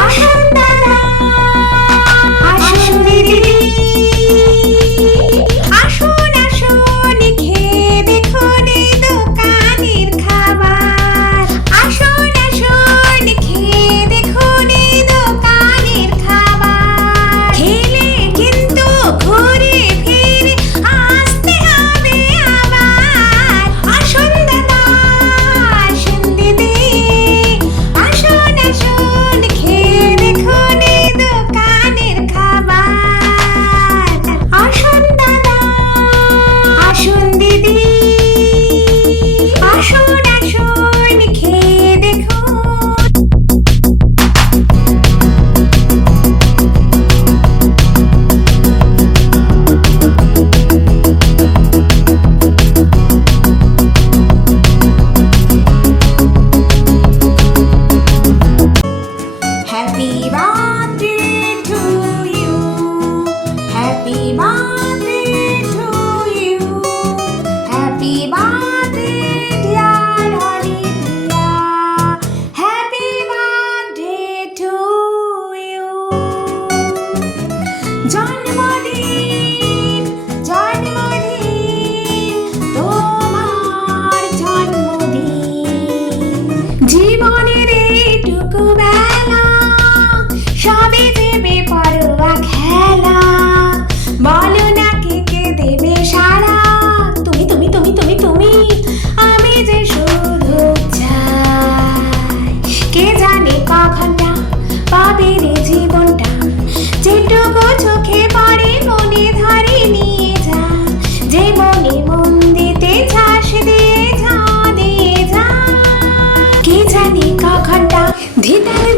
আসুন দাদা, আসুন দিদি, আসুন আসুন খেয়ে দেখুন এই দোকানের খাবার। আসুন আসুন খেয়ে দেখুন এই দোকানের খাবার। খেলে কিন্তু ঘুরে ফিরে আসতে হবে আবার। আসুন দাদা, আসুন দিদি, আসুন আসুন খেয়ে দেখুন এই দোকানের খাবার। আসুন দাদা, আসুন দিদি, আসুন আসুন খেয়ে দেখুন। Happy birthday to you. Happy birthday to you. Happy birthday dear Olivia. Happy birthday to you. জন্মদিন জন্মদিন তোমার জন্মদিন। জীবনের এইটুকু বেলা সবে দেবে পরোয়া খেলা। বলো না কে কে দেবে সারা। তুমি তুমি তুমি তুমি তুমি আমি যে শুধু চাই। কে জানে কখনটা পাবে রে জীবনটা। যেটুকু চোখে পড়ে মনে ধরে নিয়ে যা। যে মনে মন দিতে চাস দিয়ে যা দিয়ে যা। কে জানে কখনটা ধিতার